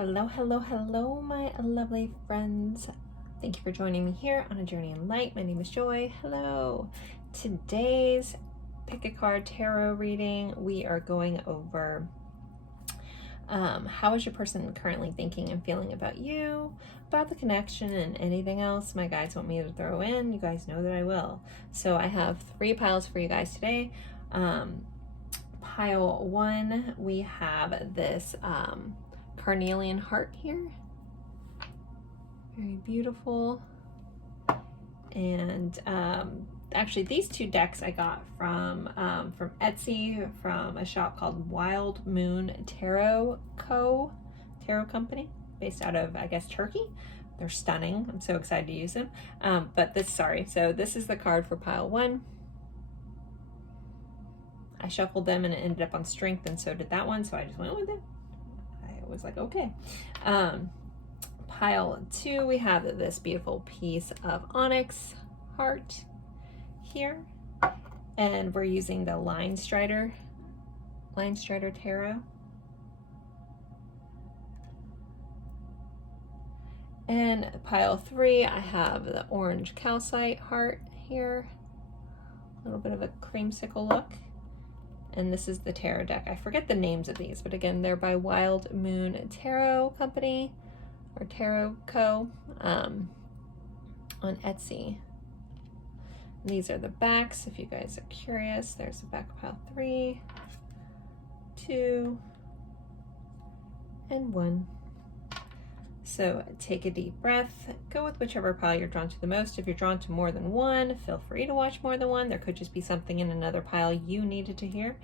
Hello, hello, hello, my lovely friends. Thank you for joining me here on A Journey in Light. My name is Joy. Hello. Today's Pick a Card Tarot reading, we are going over how is your person currently thinking and feeling about you, about the connection, and anything else my guides want me to throw in. You guys know that I will. So I have 3 piles for you guys today. Pile 1, we have this carnelian heart here, very beautiful. And actually these 2 decks I got from Etsy, from a shop called Wild Moon Tarot Company, based out of, I guess, Turkey. They're stunning. I'm so excited to use them. So this is the card for pile 1. I shuffled them and it ended up on strength, and so did that one, so I just went with it. I was like, okay. Pile 2, we have this beautiful piece of onyx heart here, and we're using the Line Strider Tarot. And pile 3, I have the orange calcite heart here, a little bit of a creamsicle look. And this is the tarot deck. I forget the names of these, but again, they're by Wild Moon Tarot Company, or Tarot Co. On Etsy. And these are the backs, if you guys are curious. There's the back of pile 3, 2, and 1. So take a deep breath, go with whichever pile you're drawn to the most. If you're drawn to more than one, feel free to watch more than one. There could just be something in another pile you needed to hear.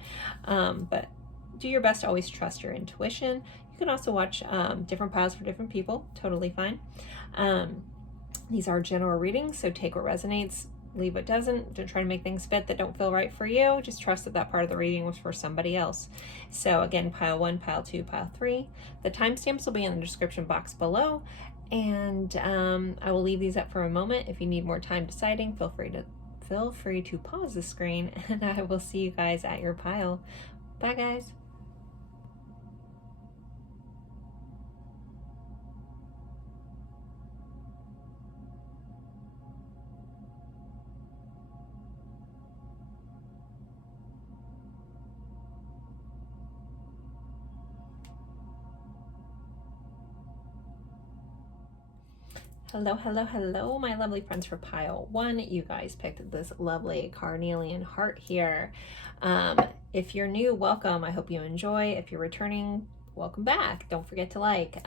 But do your best to always trust your intuition. You can also watch different piles for different people, totally fine. These are general readings, so take what resonates, leave what doesn't. Don't try to make things fit that don't feel right for you. Just trust that that part of the reading was for somebody else. So again, pile 1, pile 2, pile 3. The timestamps will be in the description box below, and I will leave these up for a moment. If you need more time deciding, feel free to pause the screen, and I will see you guys at your pile. Bye, guys. Hello, hello, hello, my lovely friends. For pile 1, you guys picked this lovely carnelian heart here. If you're new, welcome. I hope you enjoy. If you're returning, welcome back. Don't forget to like.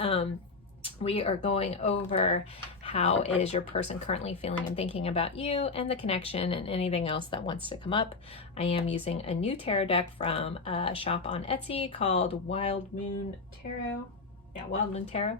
We are going over how is your person currently feeling and thinking about you, and the connection, and anything else that wants to come up. I am using a new tarot deck from a shop on Etsy called Wild Moon Tarot. Yeah, Wild Moon Tarot.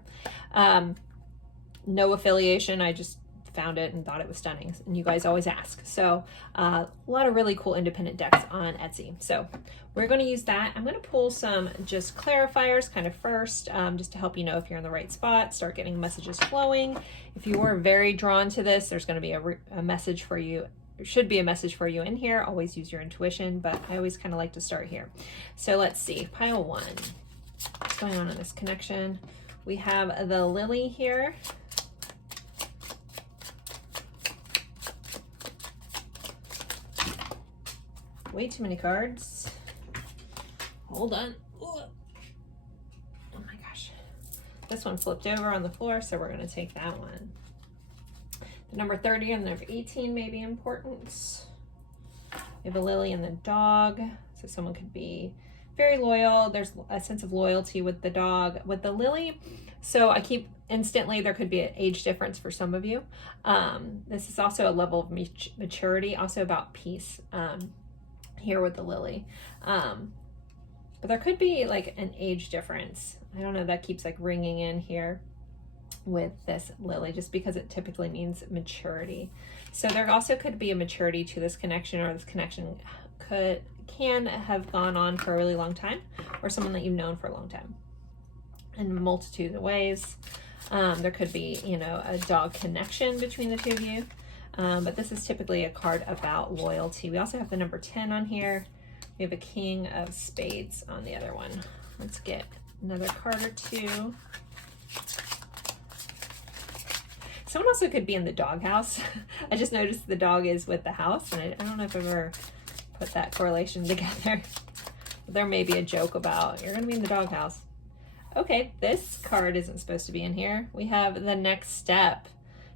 No affiliation, I just found it and thought it was stunning, and you guys always ask. So a lot of really cool independent decks on Etsy, so we're going to use that. I'm going to pull some just clarifiers kind of first, just to help you know if you're in the right spot, start getting messages flowing. If you were very drawn to this, there's going to be a message for you. There should be a message for you in here. Always use your intuition, but I always kind of like to start here. So let's see, pile 1, what's going on in this connection? We have the lily here. Way too many cards. Hold on. Ooh. Oh my gosh. This one flipped over on the floor, so we're going to take that one. The number 30 and the number 18 may be important. We have a lily and the dog. So someone could be very loyal. There's a sense of loyalty with the dog. With the lily, so I keep instantly, there could be an age difference for some of you. This is also a level of maturity, also about peace. Here with the lily, but there could be like an age difference. I don't know, that keeps like ringing in here with this lily, just because it typically means maturity. So there also could be a maturity to this connection, or this connection can have gone on for a really long time, or someone that you've known for a long time in a multitude of ways. There could be, you know, a dog connection between the two of you. But this is typically a card about loyalty. We also have the number 10 on here. We have a King of Spades on the other one. Let's get another card or two. Someone also could be in the doghouse. I just noticed the dog is with the house, and I don't know if I've ever put that correlation together. There may be a joke about, you're going to be in the doghouse. Okay, this card isn't supposed to be in here. We have the next step.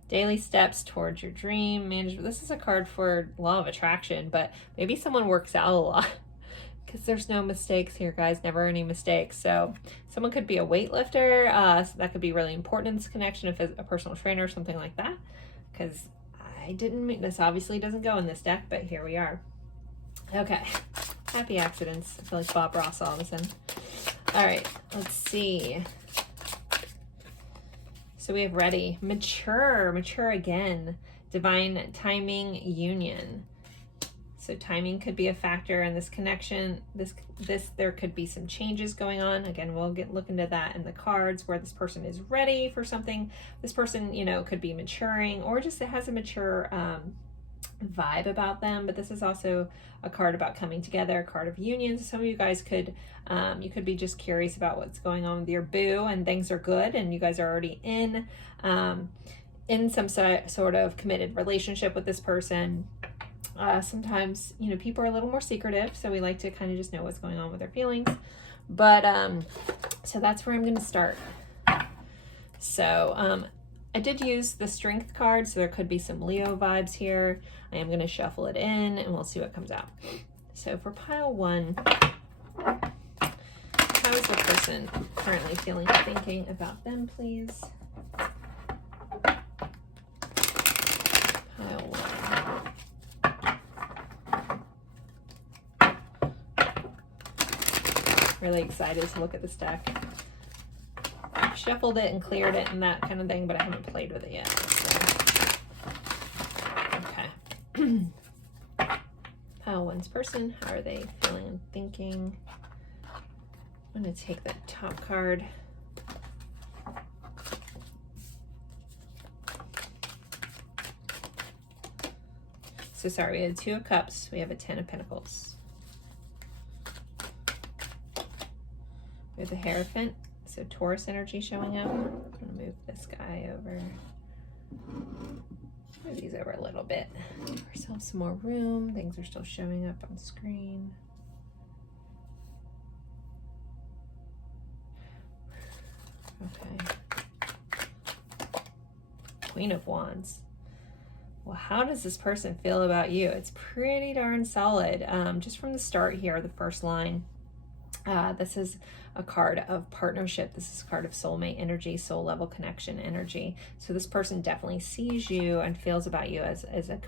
Daily steps towards your dream management. This is a card for law of attraction, but maybe someone works out a lot because there's no mistakes here, guys. Never any mistakes. So someone could be a weightlifter. So that could be really important in this connection if it's a personal trainer or something like that. Because I didn't mean this, obviously doesn't go in this deck, but here we are. Okay, happy accidents. I feel like Bob Ross all of a sudden. All right, let's see. So we have ready, mature again, divine timing union. So timing could be a factor in this connection. There could be some changes going on. Again, we'll look into that in the cards where this person is ready for something. This person, you know, could be maturing or just it has a mature vibe about them. But this is also a card about coming together, a card of union. So some of you guys could, you could be just curious about what's going on with your boo and things are good and you guys are already in some sort of committed relationship with this person. Sometimes, you know, people are a little more secretive, so we like to kind of just know what's going on with their feelings. But so that's where I'm going to start. So I did use the strength card, so there could be some Leo vibes here. I am going to shuffle it in and we'll see what comes out. So for pile 1, how is the person currently feeling and thinking about them, please? Pile 1. Really excited to look at this deck. I've shuffled it and cleared it and that kind of thing, but I haven't played with it yet. So. Okay. Pile 1's person, how are they feeling and thinking? I'm going to take the top card. So sorry, we had 2 of Cups, we have a 10 of Pentacles. We have the Hierophant, so Taurus energy showing up. I'm going to move this guy over. Move these over a little bit. Give ourselves some more room. Things are still showing up on screen. Okay. Queen of Wands. Well, how does this person feel about you? It's pretty darn solid. Just from the start here, the first line. This is a card of partnership. This is a card of soulmate energy, soul level connection energy. So this person definitely sees you and feels about you as a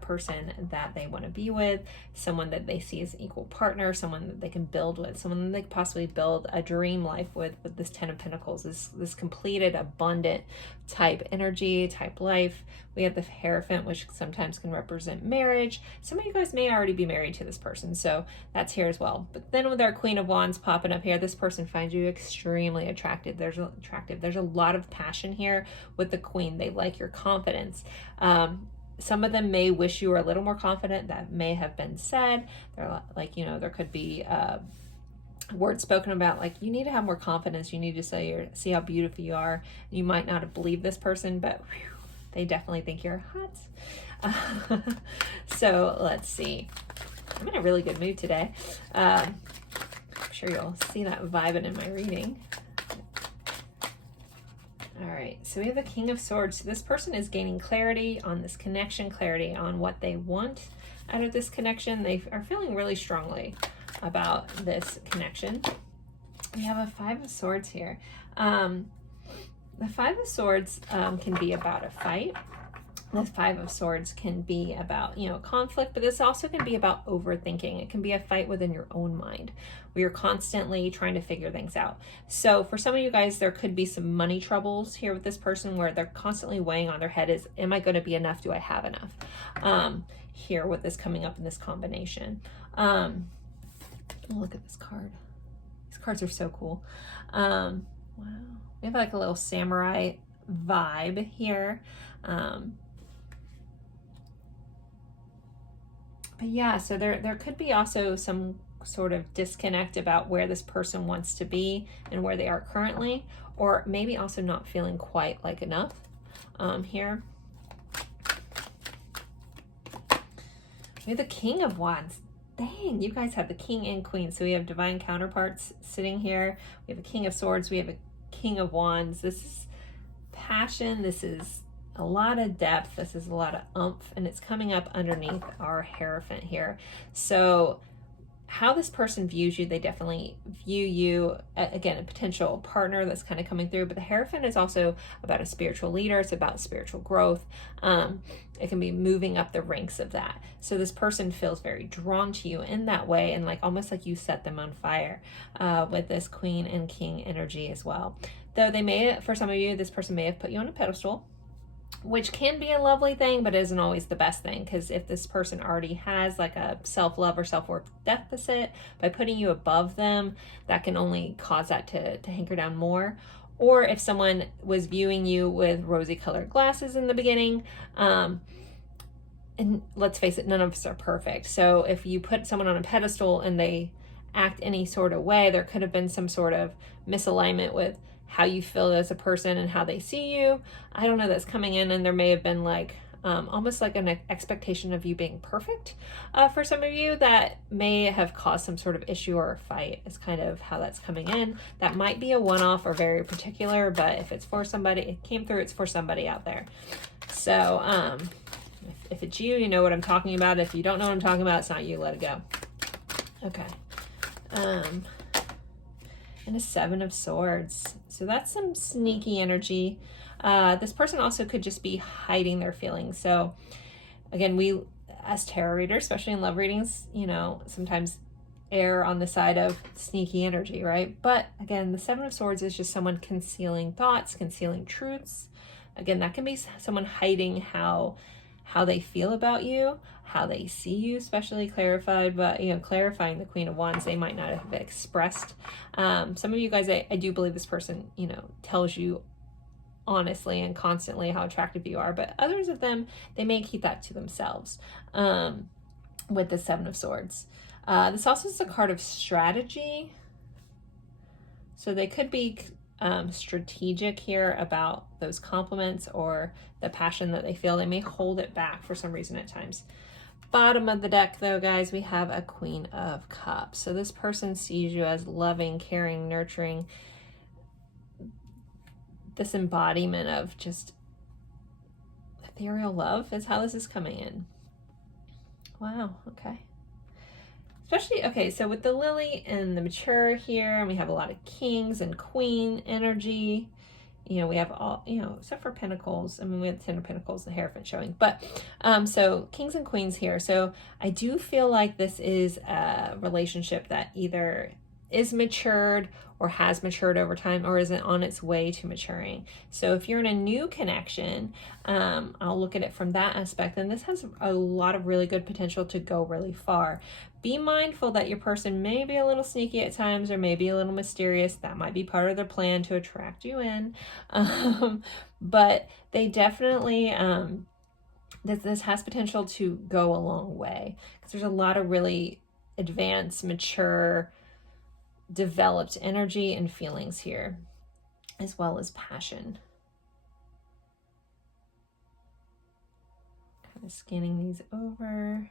person that they want to be with, someone that they see as an equal partner, someone that they can build with, someone that they could possibly build a dream life with this 10 of Pentacles, this completed, abundant type energy, type life. We have the Hierophant, which sometimes can represent marriage. Some of you guys may already be married to this person, so that's here as well. But then with our Queen of Wands popping up here, this person finds you extremely attractive. There's a lot of passion here with the Queen. They like your confidence. Some of them may wish you were a little more confident. That may have been said. They're like, you know, there could be words spoken about like, you need to have more confidence. You need to see how beautiful you are. You might not have believed this person, but whew, they definitely think you're hot. So let's see. I'm in a really good mood today. I'm sure you'll see that vibing in my reading. All right, so we have the King of Swords. So this person is gaining clarity on this connection, clarity on what they want out of this connection. They are feeling really strongly about this connection. We have a 5 of Swords here. The 5 of Swords can be about a fight. The 5 of Swords can be about, you know, conflict, but this also can be about overthinking. It can be a fight within your own mind where you're constantly trying to figure things out. So for some of you guys, there could be some money troubles here with this person where they're constantly weighing on their head is, am I going to be enough? Do I have enough? Here with this coming up in this combination. Look at this card. These cards are so cool. Wow. We have like a little samurai vibe here. But yeah, so there could be also some sort of disconnect about where this person wants to be and where they are currently, or maybe also not feeling quite like enough. here. We have the King of Wands. Dang, you guys have the King and Queen. So we have divine counterparts sitting here. We have a King of Swords. We have a King of Wands. This is passion. This is a lot of depth. This is a lot of oomph, and it's coming up underneath our Hierophant here. So how this person views you, they definitely view you, again, a potential partner that's kind of coming through, but the Hierophant is also about a spiritual leader. It's about spiritual growth. It can be moving up the ranks of that. So this person feels very drawn to you in that way, and like almost like you set them on fire with this Queen and King energy as well. Though they may, for some of you, this person may have put you on a pedestal, which can be a lovely thing, but isn't always the best thing, because if this person already has like a self-love or self-worth deficit, by putting you above them, that can only cause that to hanker down more. Or if someone was viewing you with rosy colored glasses in the beginning, and let's face it, none of us are perfect. So if you put someone on a pedestal and they act any sort of way, there could have been some sort of misalignment with how you feel as a person and how they see you. I don't know, that's coming in, and there may have been like almost like an expectation of you being perfect for some of you that may have caused some sort of issue or a fight, is kind of how that's coming in. That might be a one-off or very particular, but if it's for somebody, it came through, it's for somebody out there. So if it's you, you know what I'm talking about. If you don't know what I'm talking about, it's not you, let it go. Okay. And a Seven of Swords. So that's some sneaky energy. This person also could just be hiding their feelings. So again, we as tarot readers, especially in love readings, you know, sometimes err on the side of sneaky energy, right? But again, the Seven of Swords is just someone concealing thoughts, concealing truths. Again, that can be someone hiding how they feel about you, how they see you, especially clarified, but you know, clarifying the Queen of Wands, they might not have expressed. Some of you guys, I do believe this person, you know, tells you honestly and constantly how attractive you are, but others of them, they may keep that to themselves with the Seven of Swords. This also is a card of strategy. So they could be strategic here about those compliments or the passion that they feel. They may hold it back for some reason at times. Bottom of the deck though, guys, we have a Queen of Cups. So this person sees you as loving, caring, nurturing, this embodiment of just ethereal love is how this is coming in. Wow, okay. Especially, okay, so with the Lily and the Mature here, and we have a lot of Kings and Queen energy. You know, we have all, you know, except for Pentacles. I mean, we have the Ten of Pentacles, the Hierophant showing. But, so Kings and Queens here. So I do feel like this is a relationship that either is matured or has matured over time, or isn't on its way to maturing. So if you're in a new connection, I'll look at it from that aspect. And this has a lot of really good potential to go really far. Be mindful that your person may be a little sneaky at times, or maybe a little mysterious. That might be part of their plan to attract you in. But they definitely, this has potential to go a long way, because there's a lot of really advanced, mature, developed energy and feelings here, as well as passion. Kind of scanning these over.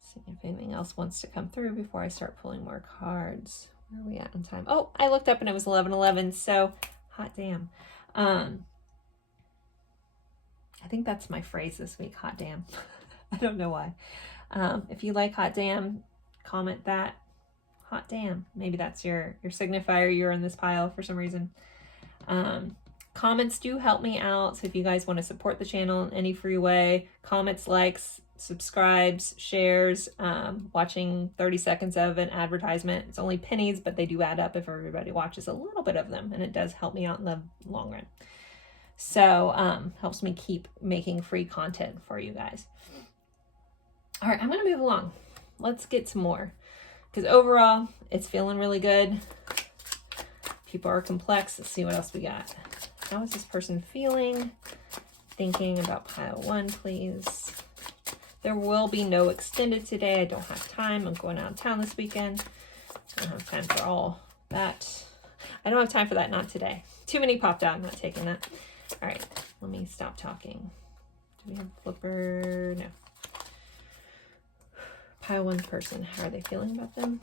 See if anything else wants to come through before I start pulling more cards. Where are we at on time? Oh, I looked up and it was 11:11, so hot damn. I think that's my phrase this week, hot damn. I don't know why. If you like hot damn, comment that. Hot damn. Maybe that's your signifier. You're in this pile for some reason. Comments do help me out. So if you guys want to support the channel in any free way, comments, likes, subscribes, shares, watching 30 seconds of an advertisement. It's only pennies, but they do add up if everybody watches a little bit of them, and it does help me out in the long run. So helps me keep making free content for you guys. All right, I'm going to move along. Let's get some more. Because overall, it's feeling really good. People are complex. Let's see what else we got. How is this person feeling? Thinking about pile one, please. There will be no extended today. I don't have time. I'm going out of town this weekend. I don't have time for all that. I don't have time for that. Not today. Too many popped out. I'm not taking that. All right. Let me stop talking. Do we have a flipper? No. Pile one person. How are they feeling about them?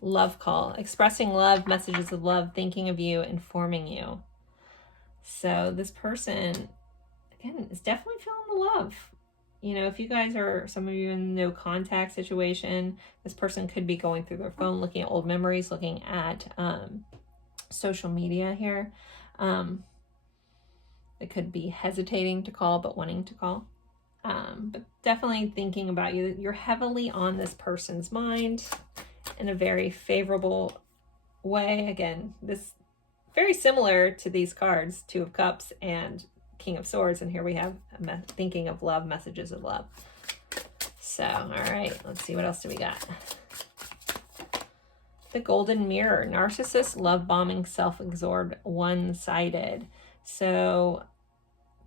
Love call. Expressing love, messages of love, thinking of you, informing you. So this person, again, is definitely feeling the love. You know, if you guys are, some of you in no contact situation, this person could be going through their phone, looking at old memories, looking at social media here. It could be hesitating to call, but wanting to call. But definitely thinking about you. You're heavily on this person's mind in a very favorable way. Again, this very similar to these cards, Two of Cups and King of Swords, and here we have thinking of love, messages of love. So, all right, let's see, what else do we got? The Golden Mirror, narcissist, love bombing, self-absorbed, one-sided. So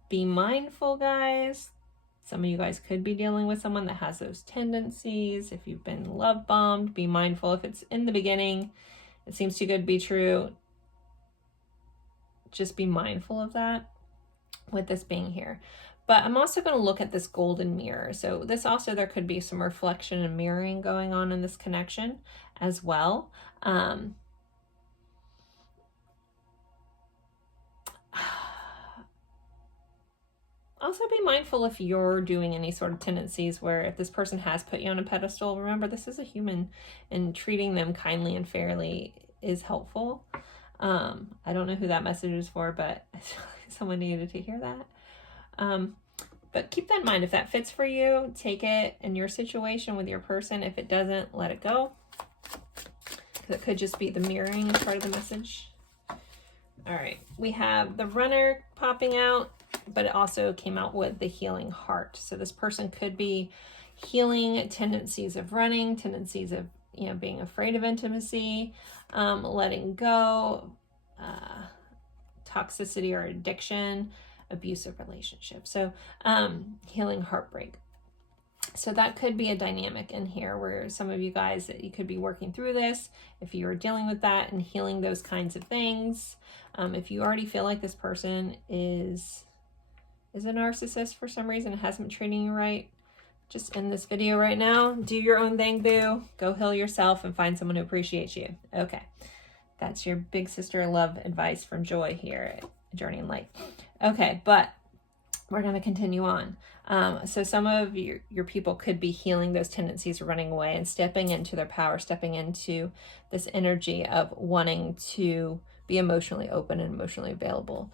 be mindful, guys. Some of you guys could be dealing with someone that has those tendencies. If you've been love bombed, be mindful. If it's in the beginning, it seems too good to be true. Just be mindful of that with this being here. But I'm also going to look at this golden mirror. So this also, there could be some reflection and mirroring going on in this connection as well. Also be mindful if you're doing any sort of tendencies where if this person has put you on a pedestal, remember this is a human, and treating them kindly and fairly is helpful. I don't know who that message is for, but someone needed to hear that. But keep that in mind. If that fits for you, take it in your situation with your person. If it doesn't, let it go. Because it could just be the mirroring as part of the message. All right. We have the Runner popping out, but it also came out with the Healing Heart. So this person could be healing tendencies of running, tendencies of, you know, being afraid of intimacy, letting go, toxicity or addiction, abusive relationship. So healing heartbreak. So that could be a dynamic in here where some of you guys, that you could be working through this if you're dealing with that and healing those kinds of things. If you already feel like this person is a narcissist for some reason, hasn't been treating you right, just in this video right now, do your own thing, boo. Go heal yourself and find someone who appreciates you. Okay. That's your big sister love advice from Joy here at Journey in Light. Okay, but we're going to continue on. So some of your people could be healing those tendencies of running away and stepping into their power, stepping into this energy of wanting to be emotionally open and emotionally available.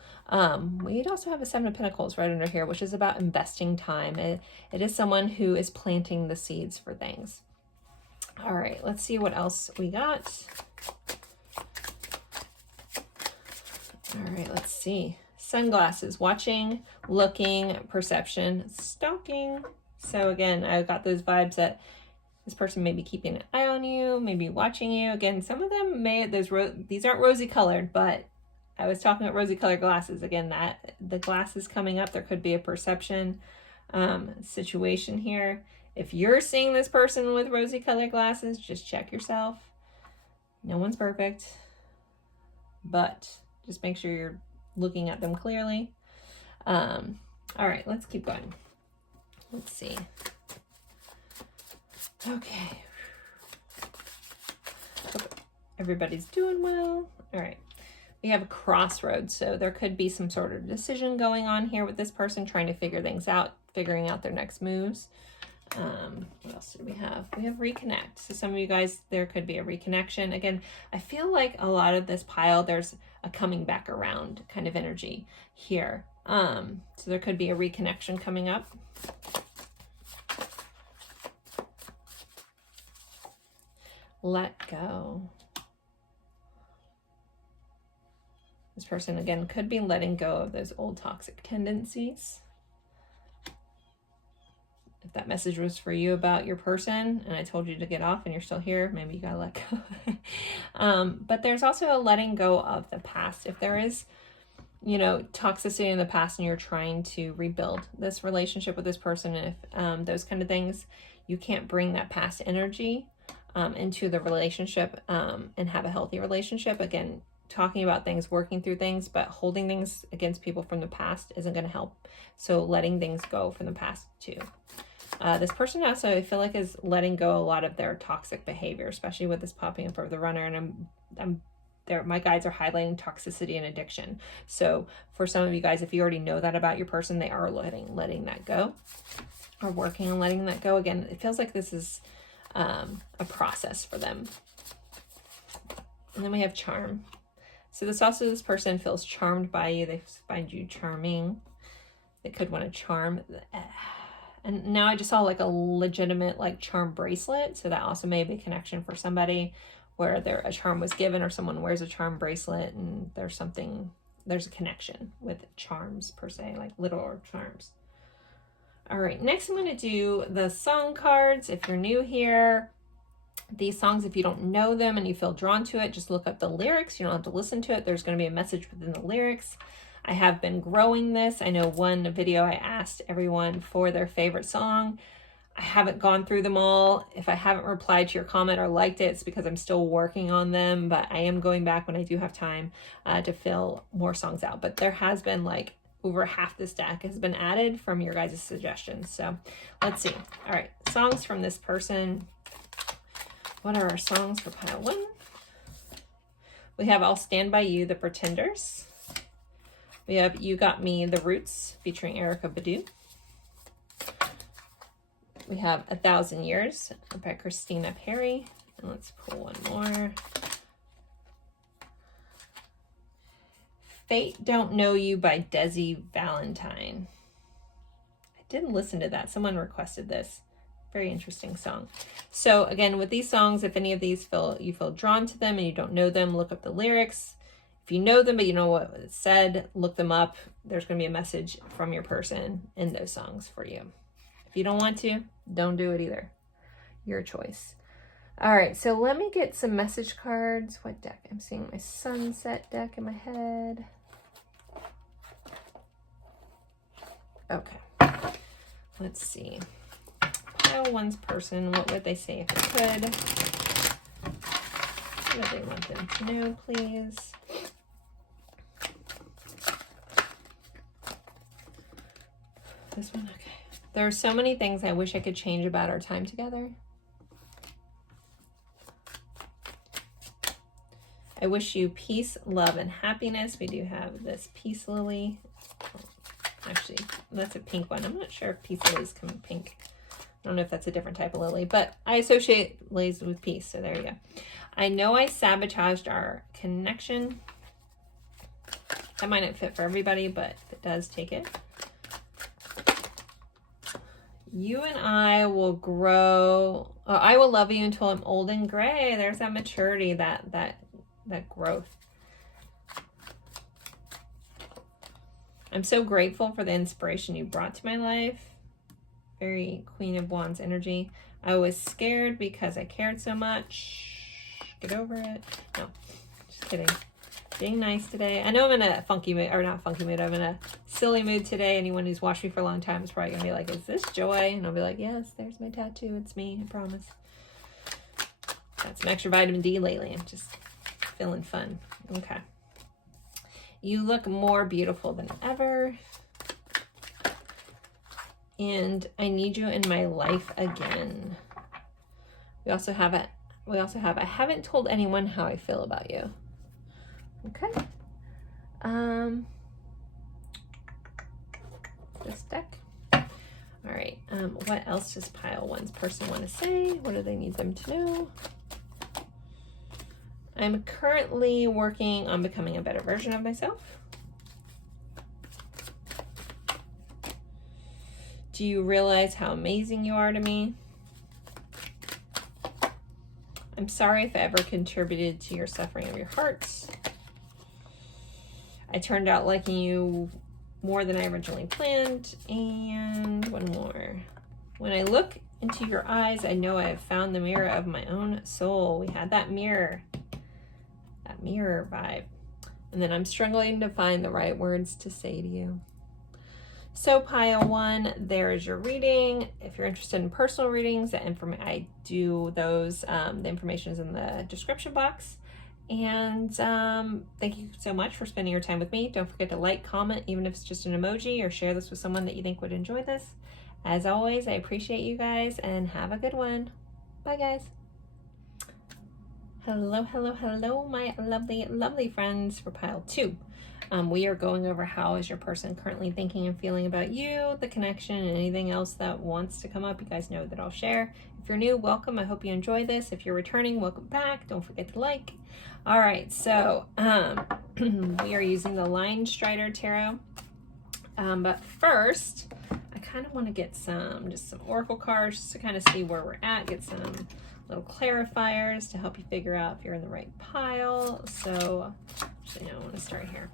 We'd also have a Seven of Pentacles right under here, which is about investing time. It is someone who is planting the seeds for things. All right, let's see what else we got. All right, let's see. Sunglasses, watching, looking, perception, stalking. So again, I got those vibes that this person may be keeping an eye on you, maybe watching you. Again, some of them these aren't rosy colored, but I was talking about rosy colored glasses. Again, that the glasses coming up, there could be a perception situation here. If you're seeing this person with rosy colored glasses, just check yourself. No one's perfect, but just make sure you're looking at them clearly. All right, let's keep going. Let's see. Okay. Hope everybody's doing well. All right. We have a crossroads. So there could be some sort of decision going on here with this person, trying to figure things out, figuring out their next moves. What else do we have? We have reconnect. So some of you guys, there could be a reconnection. Again, I feel like a lot of this pile, there's a coming back around kind of energy here. So there could be a reconnection coming up. Let go. This person, again, could be letting go of those old toxic tendencies. If that message was for you about your person and I told you to get off and you're still here, maybe you gotta let go. But there's also a letting go of the past. If there is, you know, toxicity in the past and you're trying to rebuild this relationship with this person, and if those kind of things, you can't bring that past energy into the relationship and have a healthy relationship. Again, talking about things, working through things, but holding things against people from the past isn't going to help. So letting things go from the past too. This person also, I feel like, is letting go a lot of their toxic behavior, especially with this popping up of the runner. And I'm there. My guides are highlighting toxicity and addiction. So for some of you guys, if you already know that about your person, they are letting that go, or working on letting that go. Again, it feels like this is a process for them. And then we have charm. So this person feels charmed by you. They find you charming. They could want to charm. And now I just saw like a legitimate like charm bracelet. So that also may be a connection for somebody where a charm was given, or someone wears a charm bracelet and there's a connection with charms per se, like literal charms. All right, next I'm going to do the song cards. If you're new here, these songs, if you don't know them and you feel drawn to it, just look up the lyrics. You don't have to listen to it. There's going to be a message within the lyrics. I have been growing this. I know one video I asked everyone for their favorite song. I haven't gone through them all. If I haven't replied to your comment or liked it, it's because I'm still working on them, but I am going back when I do have time to fill more songs out. But there has been like over half this deck has been added from your guys' suggestions. So let's see. All right, songs from this person. What are our songs for pile 1? We have I'll Stand By You, The Pretenders. We have You Got Me, The Roots, featuring Erykah Badu. We have 1,000 Years by Christina Perri. And let's pull one more. Fate Don't Know You by Desi Valentine. I didn't listen to that. Someone requested this. Very interesting song. So again, with these songs, if any of these you feel drawn to them and you don't know them, look up the lyrics. If you know them but you know what it said, look them up. There's going to be a message from your person in those songs for you. If you don't want to, don't do it either. Your choice. All right, so let me get some message cards. What deck? I'm seeing my sunset deck in my head. Okay, let's see. Pile 1's person, what would they say if they could? What do they want them to know, please? This one, okay. There are so many things I wish I could change about our time together. I wish you peace, love, and happiness. We do have this peace lily. Actually, that's a pink one. I'm not sure if peace lilies come in pink. I don't know if that's a different type of lily, but I associate lilies with peace, so there you go. I know I sabotaged our connection. That might not fit for everybody, but if it does, take it. You and I will grow. Oh, I will love you until I'm old and gray. There's that maturity, that growth. I'm so grateful for the inspiration you brought to my life. Very Queen of Wands energy. I was scared because I cared so much. Get over it. No, just kidding. Being nice today. I know I'm in a funky mood, or not funky mood. I'm in a silly mood today. Anyone who's watched me for a long time is probably going to be like, is this joy? And I'll be like, yes, there's my tattoo. It's me, I promise. Got some extra vitamin D lately. I'm just feeling fun. Okay. You look more beautiful than ever. And I need you in my life again. We also have I haven't told anyone how I feel about you. Okay. This deck. All right. What else does pile 1's person want to say? What do they need them to know? I'm currently working on becoming a better version of myself. Do you realize how amazing you are to me? I'm sorry if I ever contributed to your suffering of your heart. I turned out liking you more than I originally planned. And one more. When I look into your eyes, I know I have found the mirror of my own soul. We had that mirror vibe. And then I'm struggling to find the right words to say to you. So pile 1, there's your reading. If you're interested in personal readings, I do those. The information is in the description box. And thank you so much for spending your time with me. Don't forget to like, comment, even if it's just an emoji, or share this with someone that you think would enjoy this. As always, I appreciate you guys, and have a good one. Bye, guys. Hello, hello, hello, my lovely, lovely friends for pile 2. We are going over how is your person currently thinking and feeling about you, the connection, and anything else that wants to come up. You guys know that I'll share. If you're new, welcome. I hope you enjoy this. If you're returning, welcome back. Don't forget to like. All right, so we are using the Line Strider Tarot. But first, I kind of want to get some oracle cards just to kind of see where we're at, get some little clarifiers to help you figure out if you're in the right pile. So actually, no, I want to start here.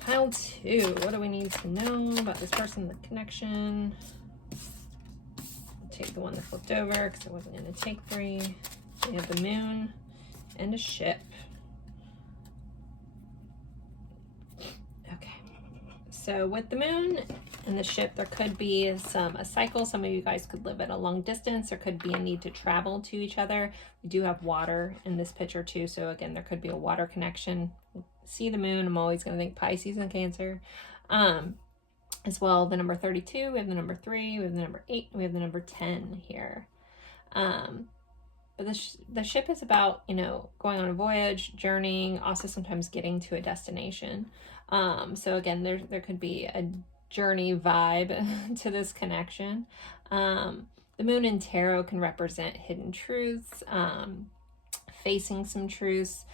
Pile 2, what do we need to know about this person, the connection? I'll take the one that flipped over because I wasn't going to take 3. We have the moon and a ship. Okay, so with the moon and the ship, there could be a cycle. Some of you guys could live at a long distance. There could be a need to travel to each other. We do have water in this picture too, so again, there could be a water connection. See the moon, I'm always going to think Pisces and Cancer. As well, the number 32, we have the number 3, we have the number 8, we have the number 10 here. But the ship is about, you know, going on a voyage, journeying, also sometimes getting to a destination. So again, there could be a journey vibe to this connection. The moon in tarot can represent hidden truths, facing some truths,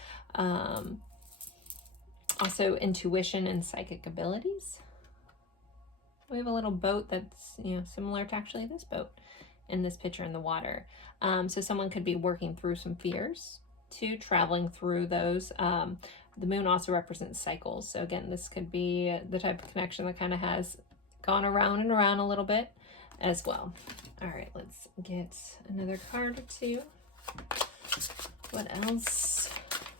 also intuition and psychic abilities. We have a little boat that's, you know, similar to actually this boat in this picture in the water. So someone could be working through some fears too, traveling through those. The moon also represents cycles. So again, this could be the type of connection that kind of has gone around and around a little bit as well. All right, let's get another card or two. What else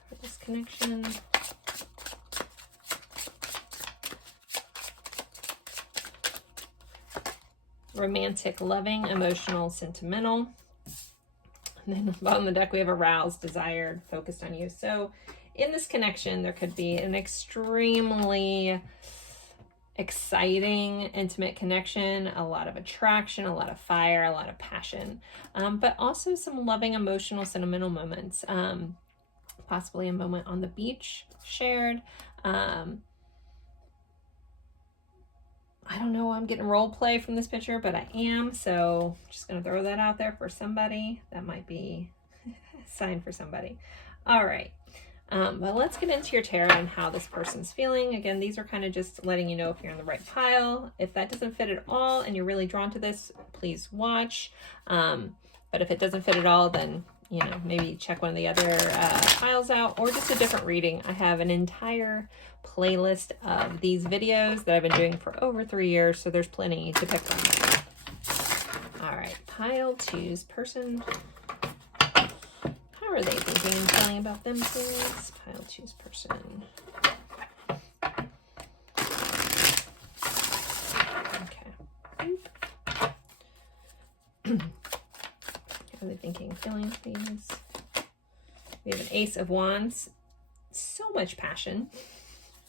for this connection? Romantic, loving, emotional, sentimental. And then on the deck, we have aroused, desired, focused on you. So in this connection, there could be an extremely exciting, intimate connection, a lot of attraction, a lot of fire, a lot of passion, but also some loving, emotional, sentimental moments. Possibly a moment on the beach shared. I don't know, I'm getting role play from this picture, but I am, so just gonna throw that out there for somebody. That might be a sign for somebody. All right, but let's get into your tarot and how this person's feeling. Again, these are kind of just letting you know if you're in the right pile. If that doesn't fit at all and you're really drawn to this, please watch. But if it doesn't fit at all, then, you know, maybe check one of the other files out, or just a different reading. I have an entire playlist of these videos that I've been doing for over 3 years, so there's plenty to pick from. All right, pile 2's person. How are they thinking and feeling about them, please? Pile 2's person. Okay. How are they thinking and feeling, please? We have an Ace of Wands. So much passion.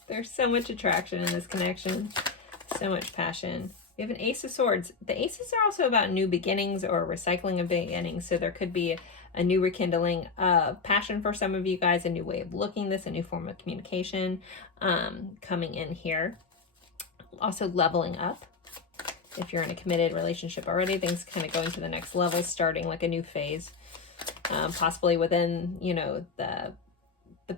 There's so much attraction in this connection. So much passion. We have an Ace of Swords. The Aces are also about new beginnings or recycling of beginnings. So there could be a new rekindling of passion for some of you guys, a new way of looking at this, a new form of communication coming in here. Also leveling up. If you're in a committed relationship already, things kind of going to the next level, starting like a new phase, possibly within, you know, the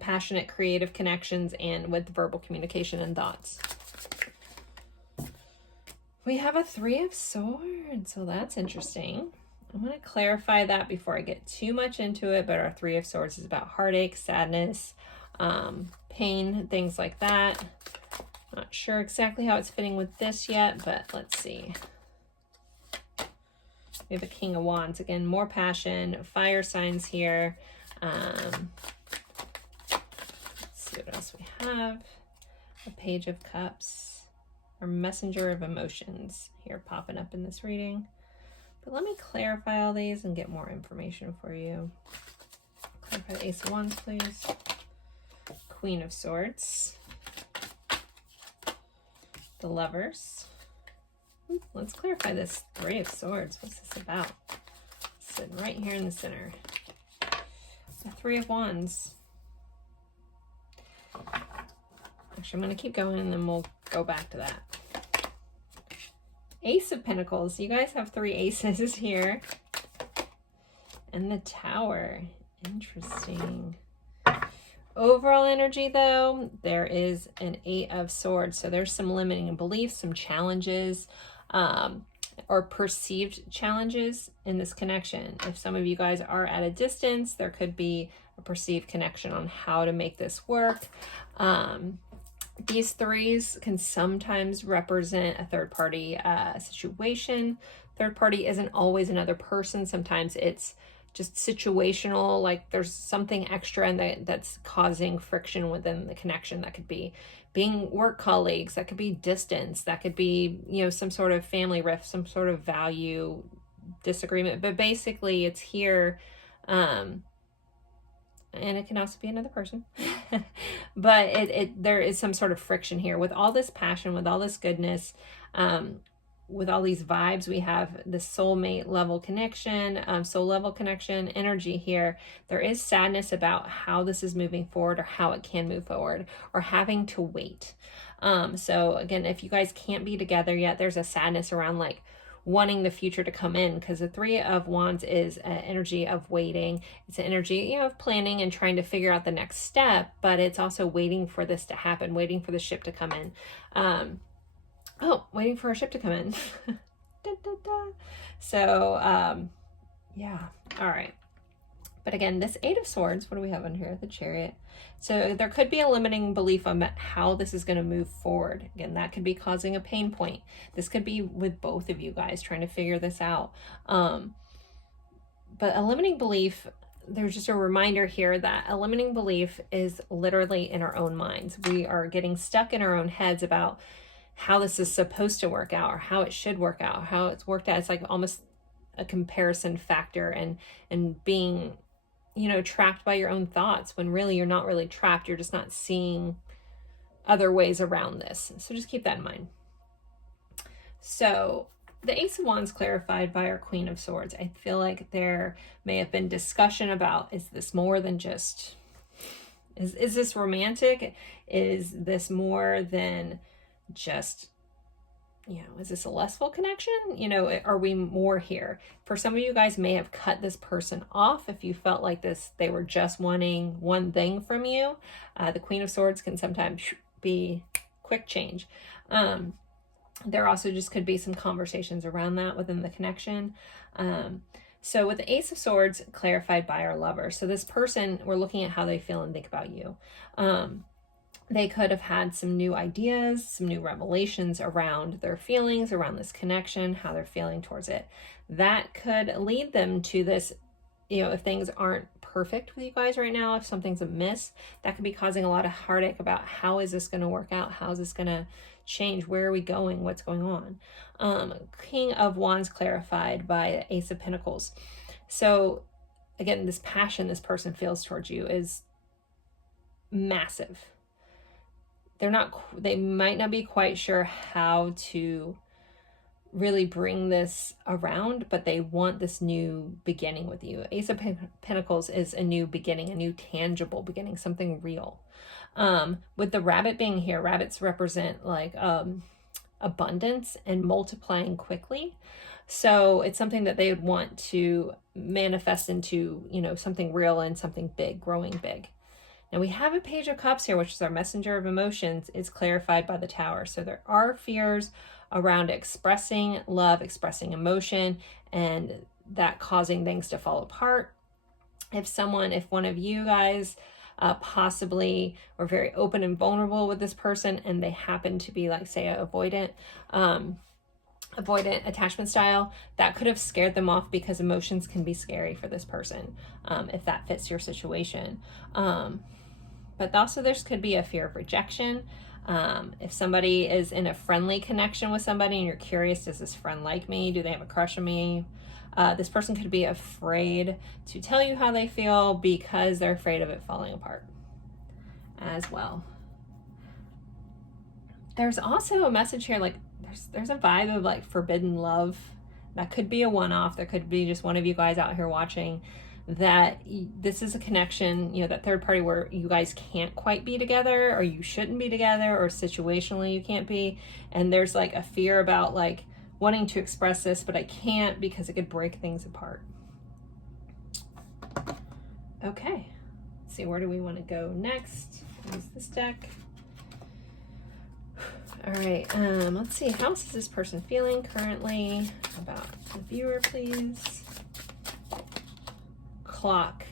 passionate creative connections and with verbal communication and thoughts. We have a 3 of Swords, so that's interesting. I'm going to clarify that before I get too much into it, but our 3 of Swords is about heartache, sadness, pain, things like that. Not sure exactly how it's fitting with this yet, but let's see. We have a King of Wands. Again, more passion, fire signs here. Let's see what else we have. A Page of Cups, our messenger of emotions here popping up in this reading. But let me clarify all these and get more information for you. Clarify the Ace of Wands, please. Queen of Swords. The Lovers. Let's clarify this Three of Swords. What's this about? Sitting right here in the center. The Three of Wands. Actually, I'm going to keep going and then we'll go back to that. Ace of Pentacles. You guys have 3 aces here. And the Tower. Interesting. Overall energy, though, there is an 8 of Swords. So there's some limiting beliefs, some challenges, or perceived challenges in this connection. If some of you guys are at a distance, there could be a perceived connection on how to make this work. These threes can sometimes represent a third-party situation. Third party isn't always another person. Sometimes it's just situational, like there's something extra and that's causing friction within the connection. That could be being work colleagues, that could be distance, that could be, you know, some sort of family rift, some sort of value disagreement. But basically it's here, and it can also be another person. But there is some sort of friction here with all this passion, with all this goodness, with all these vibes. We have the soulmate level connection, soul level connection energy here. There is sadness about how this is moving forward or how it can move forward or having to wait. So again, if you guys can't be together yet, there's a sadness around like wanting the future to come in, because the Three of Wands is an energy of waiting. It's an energy, you know, of planning and trying to figure out the next step, but it's also waiting for this to happen, waiting for the ship to come in. Waiting for a ship to come in. Da, da, da. So, yeah. All right. But again, this 8 of Swords, what do we have on here? The Chariot. So there could be a limiting belief on how this is going to move forward. Again, that could be causing a pain point. This could be with both of you guys trying to figure this out. But a limiting belief, there's just a reminder here that a limiting belief is literally in our own minds. We are getting stuck in our own heads about how this is supposed to work out or how it should work out, how it's worked out. It's like almost a comparison factor and being, you know, trapped by your own thoughts when really you're not really trapped. You're just not seeing other ways around this. So just keep that in mind. So the Ace of Wands clarified by our Queen of Swords. I feel like there may have been discussion about, is this more than just, is this romantic? Is this more than just, you know, is this a lustful connection? You know, are we more here? For some of you guys may have cut this person off if you felt like this, they were just wanting one thing from you. The Queen of Swords can sometimes be quick change. There also just could be some conversations around that within the connection. So with the Ace of Swords clarified by our Lover. So this person, we're looking at how they feel and think about you. They could have had some new ideas, some new revelations around their feelings, around this connection, how they're feeling towards it. That could lead them to this, you know, if things aren't perfect with you guys right now, if something's amiss, that could be causing a lot of heartache about how is this going to work out? How is this going to change? Where are we going? What's going on? King of Wands clarified by Ace of Pentacles. So again, this passion this person feels towards you is massive. They might not be quite sure how to really bring this around, but they want this new beginning with you. Ace of Pentacles is a new beginning, a new tangible beginning, something real. With the rabbit being here, rabbits represent like abundance and multiplying quickly. So it's something that they would want to manifest into, you know, something real and something big, growing big. Now we have a Page of Cups here, which is our messenger of emotions. It's clarified by the Tower. So there are fears around expressing love, expressing emotion, and that causing things to fall apart. If one of you guys possibly were very open and vulnerable with this person and they happen to be like, say, avoidant attachment style, that could have scared them off because emotions can be scary for this person, if that fits your situation. But also there could be a fear of rejection. If somebody is in a friendly connection with somebody and you're curious, does this friend like me? Do they have a crush on me? This person could be afraid to tell you how they feel because they're afraid of it falling apart as well. There's also a message here, like there's a vibe of like forbidden love. That could be a one-off. There could be just one of you guys out here watching that this is a connection, you know, that third party where you guys can't quite be together, or you shouldn't be together, or situationally you can't be. And there's like a fear about like wanting to express this, but I can't because it could break things apart. Okay, let's see, where do we want to go next? Use this deck. All right, let's see, how is this person feeling currently? About the viewer, please. Clock.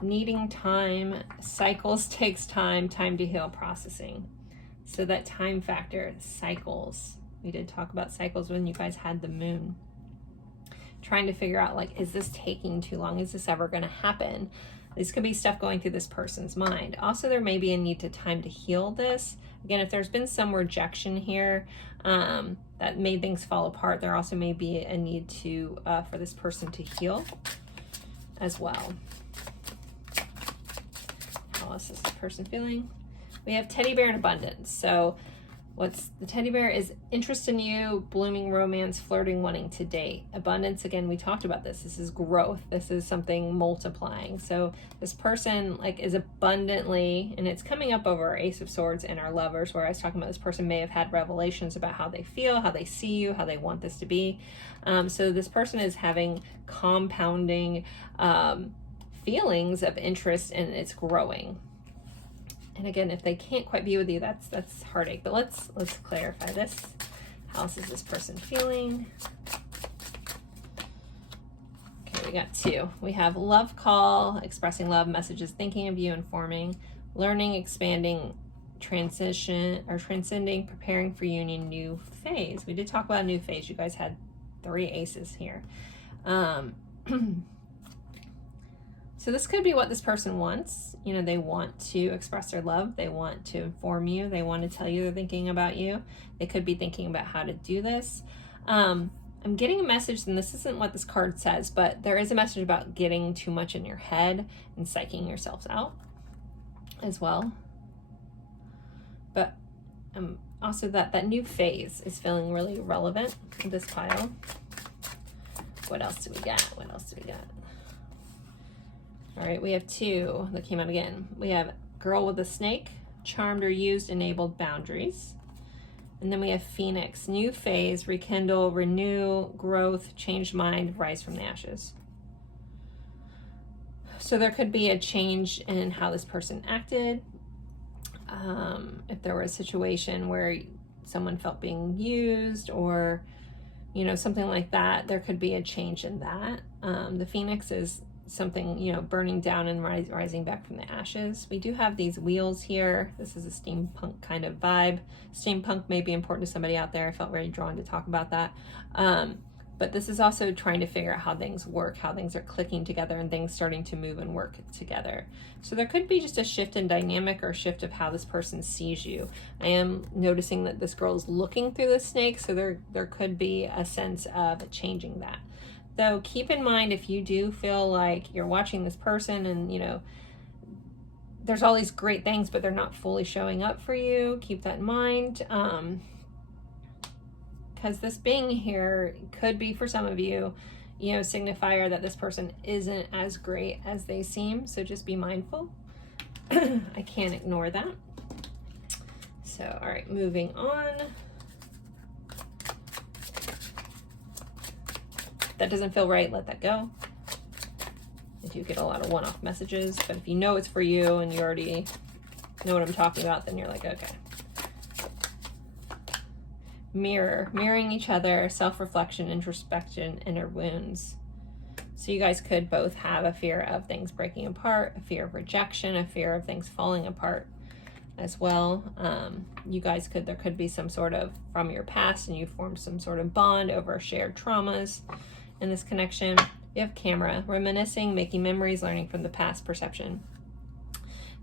Needing time. Cycles takes time. Time to heal, processing. So that time factor, cycles. We did talk about cycles when you guys had the moon. Trying to figure out, like, is this taking too long? Is this ever going to happen? This could be stuff going through this person's mind. Also, there may be a need to time to heal this. Again, if there's been some rejection here that made things fall apart, there also may be a need to for this person to heal as well. How else is this person feeling? We have teddy bear in abundance. So what's the teddy bear is interest in you, blooming romance, flirting, wanting to date. Abundance, again, we talked about this. This is growth. This is something multiplying. So this person like is abundantly, and it's coming up over our Ace of Swords and our Lovers, where I was talking about this person may have had revelations about how they feel, how they see you, how they want this to be. So this person is having compounding feelings of interest, and it's growing. And again, if they can't quite be with you, that's heartache. But let's clarify this. How else is this person feeling? Okay, we got two. We have love call, expressing love, messages, thinking of you, informing, learning, expanding, transition or transcending, preparing for union, new phase. We did talk about a new phase. You guys had 3 aces here. So this could be what this person wants. You know, they want to express their love. They want to inform you. They want to tell you they're thinking about you. They could be thinking about how to do this. I'm getting a message, and this isn't what this card says, but there is a message about getting too much in your head and psyching yourselves out as well. But also that new phase is feeling really relevant in this pile. What else do we got? What else do we got? All right, we have 2 that came out again. We have girl with a snake, charmed or used, enabled boundaries. And then we have Phoenix, new phase, rekindle, renew, growth, change mind, rise from the ashes. So there could be a change in how this person acted. If there was a situation where someone felt being used, or, you know, something like that, there could be a change in that. The Phoenix is something, you know, burning down and rising back from the ashes. We do have these wheels here. This is a steampunk kind of vibe. Steampunk may be important to somebody out there. I felt very drawn to talk about that. But this is also trying to figure out how things work, how things are clicking together, and things starting to move and work together. So there could be just a shift in dynamic, or a shift of how this person sees you. I am noticing that this girl is looking through the snake, so there could be a sense of changing that. Though keep in mind, if you do feel like you're watching this person and, you know, there's all these great things, but they're not fully showing up for you, keep that in mind. Because this being here could be, for some of you, you know, signifier that this person isn't as great as they seem. So just be mindful. I can't ignore that. So, all right, moving on. If that doesn't feel right, let that go. I do get a lot of one-off messages, but if you know it's for you and you already know what I'm talking about, then you're like, okay. Mirroring each other, self-reflection, introspection, inner wounds. So you guys could both have a fear of things breaking apart, a fear of rejection, a fear of things falling apart as well. You guys there could be some sort of, from your past, and you formed some sort of bond over shared traumas in this connection. You have camera, reminiscing, making memories, learning from the past, perception.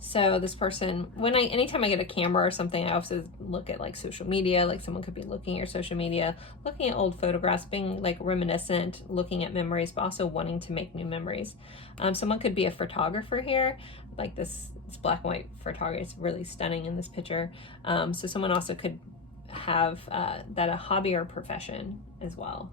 So this person, anytime I get a camera or something, I also look at like social media. Like someone could be looking at your social media, looking at old photographs, being like reminiscent, looking at memories, but also wanting to make new memories. Someone could be a photographer here, like this black and white photography is really stunning in this picture. So someone also could have that a hobby or profession as well.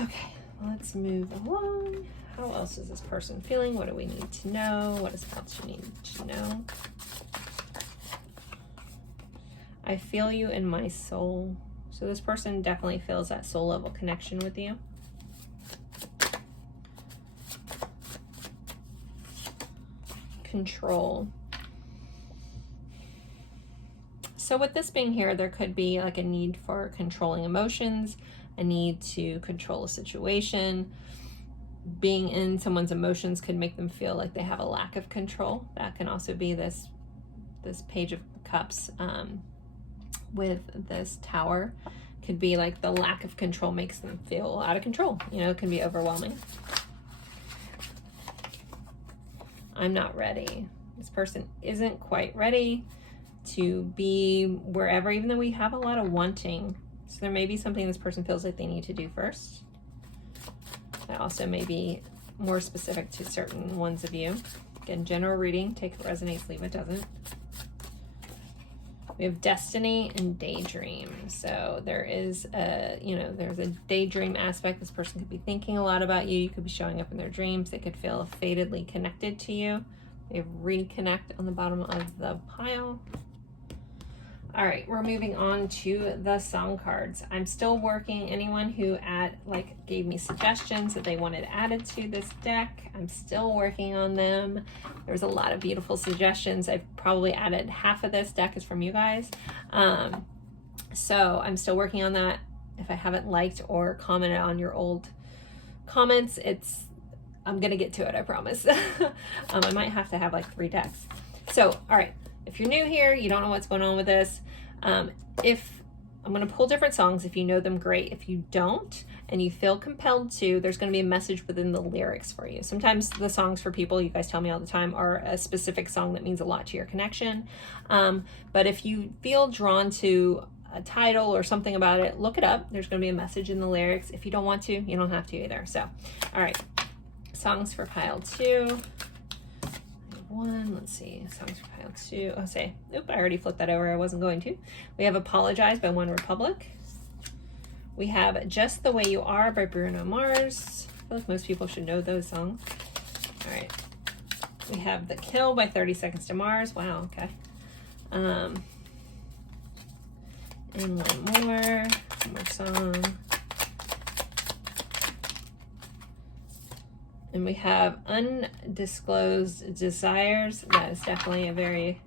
Okay, let's move along. How else is this person feeling? What do we need to know? What else you need to know? I feel you in my soul. So this person definitely feels that soul level connection with you. Control. So with this being here, there could be like a need for controlling emotions, a need to control a situation. Being in someone's emotions could make them feel like they have a lack of control. That can also be this Page of Cups with this Tower. Could be like the lack of control makes them feel out of control. You know, it can be overwhelming. I'm not ready. This person isn't quite ready to be wherever, even though we have a lot of wanting. So there may be something this person feels like they need to do first. That also may be more specific to certain ones of you. Again, general reading, take if it resonates, leave it doesn't. We have destiny and daydream. So there is a, there's a daydream aspect. This person could be thinking a lot about you. You could be showing up in their dreams. They could feel fatedly connected to you. We have reconnect on the bottom of the pile. All right, we're moving on to the song cards. I'm still working. Anyone who gave me suggestions that they wanted added to this deck, I'm still working on them. There's a lot of beautiful suggestions. I've probably added half of this deck is from you guys. So I'm still working on that. If I haven't liked or commented on your old comments, I'm gonna get to it, I promise. I might have to have like 3 decks. So, all right. If you're new here, you don't know what's going on with this. If I'm going to pull different songs, if you know them, great. If you don't, and you feel compelled to, there's going to be a message within the lyrics for you. Sometimes the songs for people, you guys tell me all the time, are a specific song that means a lot to your connection. But if you feel drawn to a title or something about it, look it up. There's going to be a message in the lyrics. If you don't want to, you don't have to either. So, all right. Songs for pile 2. 1, let's see, songs for pile 2. I already flipped that over. I wasn't going to. We have Apologize by One Republic. We have Just the Way You Are by Bruno Mars. I feel like most people should know those songs. All right. We have The Kill by 30 Seconds to Mars. Wow, okay. And one more song. And we have Undisclosed Desires. That is definitely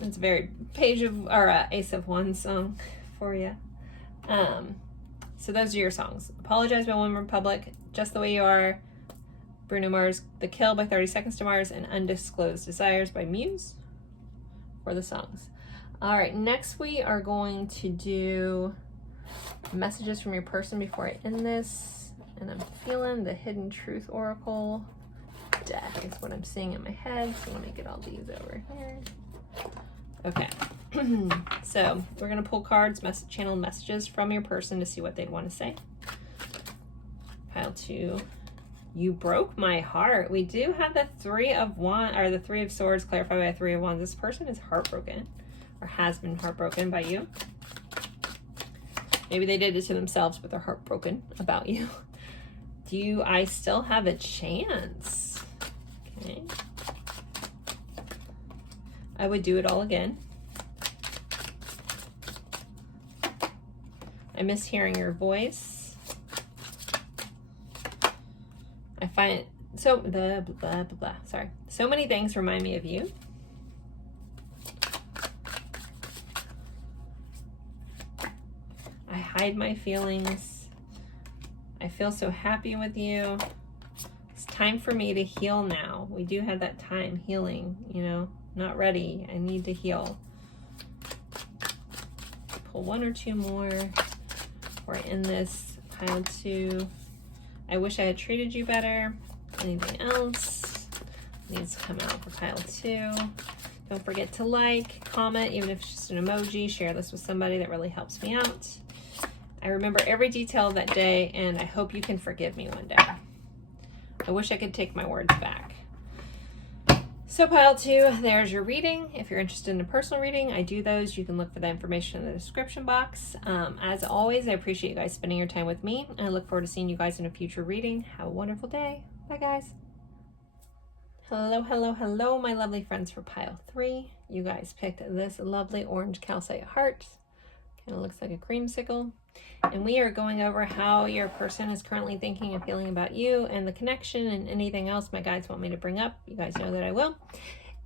it's a very Ace of Wands song for you. So those are your songs. Apologize by One Republic, Just the Way You Are, Bruno Mars, The Kill by 30 Seconds to Mars, and Undisclosed Desires by Muse for the songs. All right, next we are going to do messages from your person before I end this. And I'm feeling the Hidden Truth Oracle deck is what I'm seeing in my head. So let me get all these over here. Okay. So we're going to pull cards, channel messages from your person to see what they'd want to say. Pile 2. You broke my heart. We do have the 3 of Wands, or the 3 of Swords clarified by a 3 of Wands. This person is heartbroken or has been heartbroken by you. Maybe they did it to themselves, but they're heartbroken about you. Do I still have a chance? Okay. I would do it all again. I miss hearing your voice. I find so blah, blah, blah, blah. Sorry. So many things remind me of you. I hide my feelings. I feel so happy with you. It's time for me to heal now. We do have that time healing, not ready. I need to heal. Pull 1 or 2 more before I end this. Pile 2. I wish I had treated you better. Anything else? needs to come out for pile 2. Don't forget to like, comment, even if it's just an emoji. Share this with somebody. That really helps me out. I remember every detail of that day, and I hope you can forgive me one day. I wish I could take my words back. So pile 2, there's your reading. If you're interested in a personal reading, I do those. You can look for the information in the description box. As always, I appreciate you guys spending your time with me. I look forward to seeing you guys in a future reading. Have a wonderful day. Bye, guys. Hello, hello, hello, my lovely friends for pile 3. You guys picked this lovely orange calcite heart. Kind of looks like a creamsicle. And we are going over how your person is currently thinking and feeling about you and the connection and anything else my guides want me to bring up. You guys know that I will.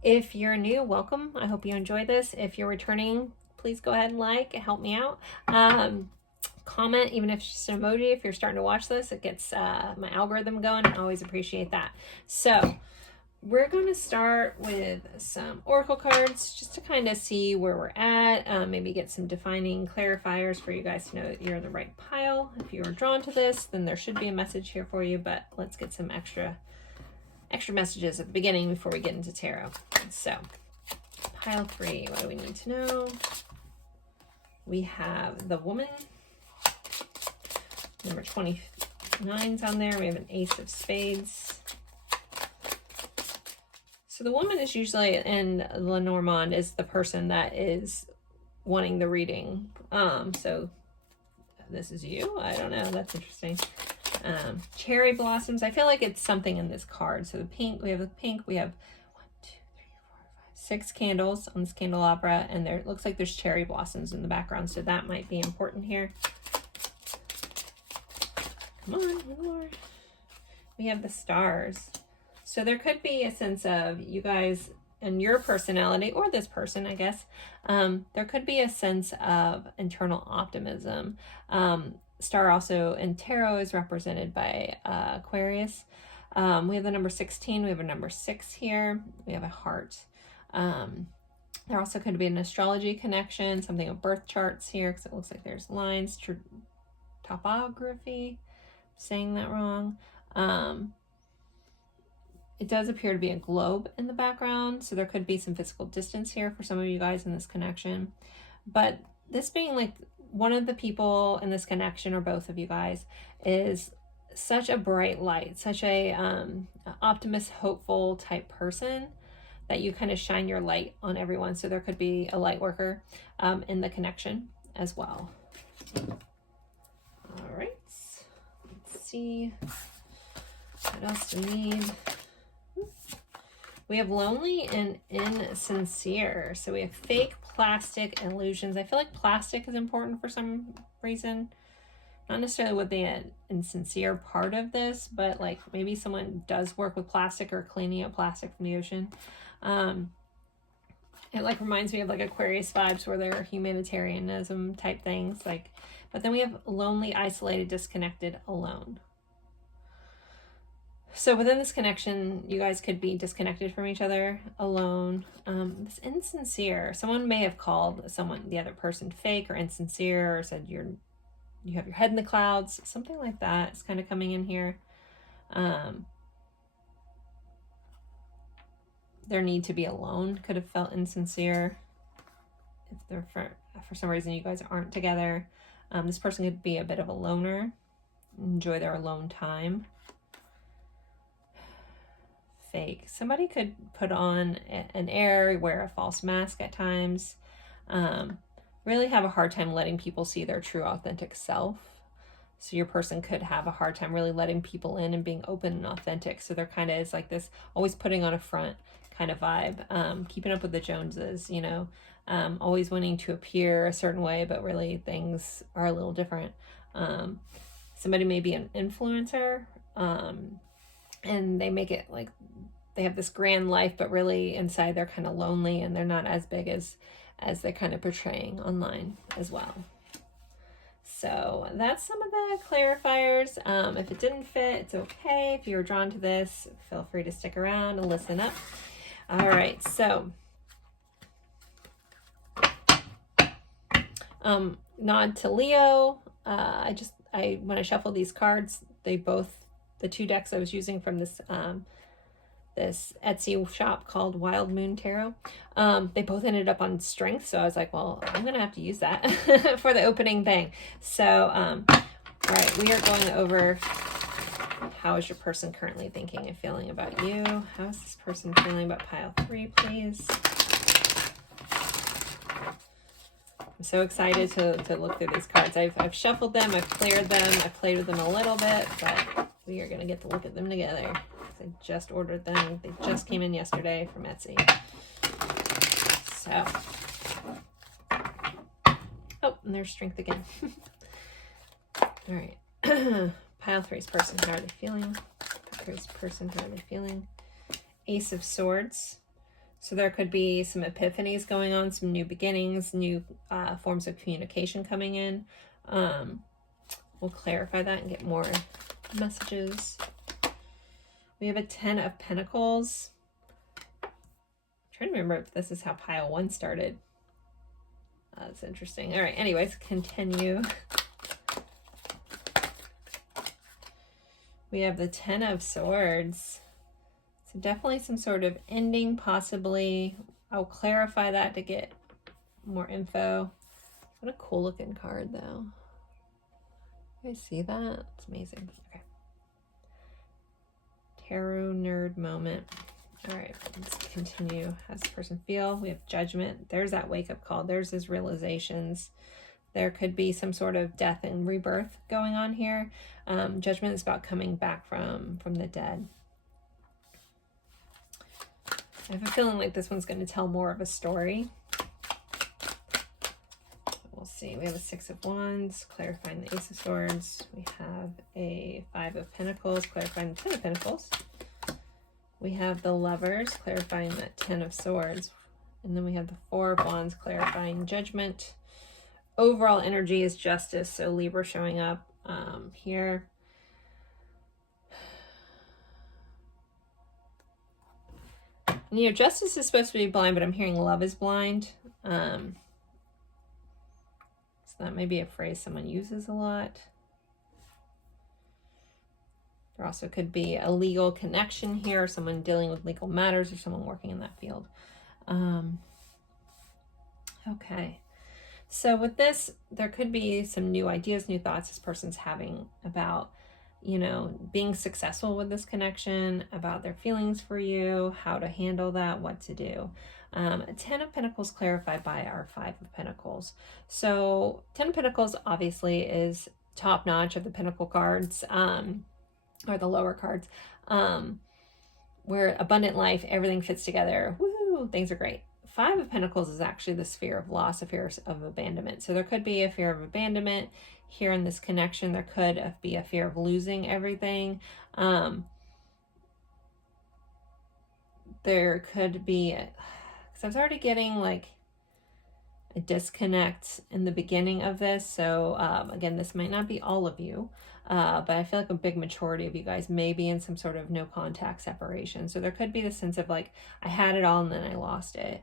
If you're new, welcome. I hope you enjoy this. If you're returning, please go ahead and like. Help me out. Comment, even if it's just an emoji. If you're starting to watch this, it gets my algorithm going. I always appreciate that. So we're going to start with some oracle cards just to kind of see where we're at, maybe get some defining clarifiers for you guys to know that you're in the right pile. If you were drawn to this, then there should be a message here for you, but let's get some extra messages at the beginning before we get into tarot. So pile 3, what do we need to know? We have the woman. Number 29's on there. We have an ace of spades. So the woman is usually in Lenormand is the person that is wanting the reading. So this is you. I don't know. That's interesting. Cherry blossoms. I feel like it's something in this card. So the pink, we have 1, 2, 3, 4, 5, 6 candles on this candelabra, and there looks like there's cherry blossoms in the background. So that might be important here. Come on, Lohr. We have the stars. So there could be a sense of you guys and your personality, or this person, I guess. There could be a sense of internal optimism. Star also in tarot is represented by Aquarius. We have the number 16. We have a number 6 here. We have a heart. There also could be an astrology connection, something of birth charts here, because it looks like there's lines, topography. Saying that wrong. It does appear to be a globe in the background, so there could be some physical distance here for some of you guys in this connection. But this being like one of the people in this connection, or both of you guys, is such a bright light, such a optimist, hopeful type person that you kind of shine your light on everyone. So there could be a light worker in the connection as well. All right. See what else do we need. We have lonely and insincere. So we have fake, plastic, illusions. I feel like plastic is important for some reason. Not necessarily with the insincere part of this, but like maybe someone does work with plastic or cleaning up plastic from the ocean. It like reminds me of like Aquarius vibes where they're humanitarianism type things. Like, but then we have lonely, isolated, disconnected, alone. So within this connection, you guys could be disconnected from each other, alone. This insincere, someone may have called the other person fake or insincere, or said you have your head in the clouds. Something like that is kind of coming in here. Their need to be alone could have felt insincere. If they're for some reason you guys aren't together. This person could be a bit of a loner, enjoy their alone time. Fake. Somebody could put on an air, wear a false mask at times. Really have a hard time letting people see their true authentic self. So your person could have a hard time really letting people in and being open and authentic. So there kind of is like this always putting on a front kind of vibe. Keeping up with the Joneses, you know. Always wanting to appear a certain way, but really things are a little different. Somebody may be an influencer, and they make it like they have this grand life, but really inside they're kind of lonely and they're not as big as they're kind of portraying online as well. So that's some of the clarifiers. If it didn't fit, it's okay. If you were drawn to this, feel free to stick around and listen up. All right, so nod to Leo. When I shuffle these cards, the 2 decks I was using from this this Etsy shop called Wild Moon Tarot. They both ended up on strength, so I was like, well, I'm gonna have to use that for the opening thing. So all right, we are going over how is your person currently thinking and feeling about you. How is this person feeling about pile 3, please? I'm so excited to look through these cards. I've shuffled them, I've cleared them, I've played with them a little bit, but we are going to get to look at them together. I just ordered them. They just came in yesterday from Etsy. So, oh, and there's strength again. All right. Pile 3's person, how are they feeling? Pile 3's person, how are they feeling? Ace of Swords. So there could be some epiphanies going on, some new beginnings, new forms of communication coming in. We'll clarify that and get more messages. We have a 10 of Pentacles. I'm trying to remember if this is how pile 1 started. That's interesting. All right, anyways, continue. We have the 10 of Swords. So definitely some sort of ending, possibly. I'll clarify that to get more info. What a cool looking card, though. You guys see that? It's amazing. Okay. Tarot nerd moment. All right, let's continue. How does this person feel? We have Judgment. There's that wake-up call. There's his realizations. There could be some sort of death and rebirth going on here. Judgment is about coming back from the dead. I have a feeling like this one's going to tell more of a story. We'll see. We have a 6 of Wands, clarifying the Ace of Swords. We have a 5 of Pentacles, clarifying the 10 of Pentacles. We have the Lovers, clarifying that 10 of Swords. And then we have the 4 of Wands, clarifying Judgment. Overall energy is Justice, so Libra showing up here. And, you know, Justice is supposed to be blind, but I'm hearing Love is blind. So that may be a phrase someone uses a lot. There also could be a legal connection here, someone dealing with legal matters or someone working in that field. Okay. So with this, there could be some new ideas, new thoughts this person's having about, you know, being successful with this connection, about their feelings for you, how to handle that, what to do. 10 of Pentacles clarified by our 5 of Pentacles. So 10 of Pentacles obviously is top notch of the Pentacle cards, or the lower cards, where abundant life, everything fits together. Woo, things are great. 5 of Pentacles is actually the fear of loss, a fear of abandonment. So there could be a fear of abandonment here in this connection. There could be a fear of losing everything. There could be, because I was already getting like a disconnect in the beginning of this. So again, this might not be all of you, but I feel like a big maturity of you guys may be in some sort of no contact separation. So there could be the sense of like, I had it all and then I lost it.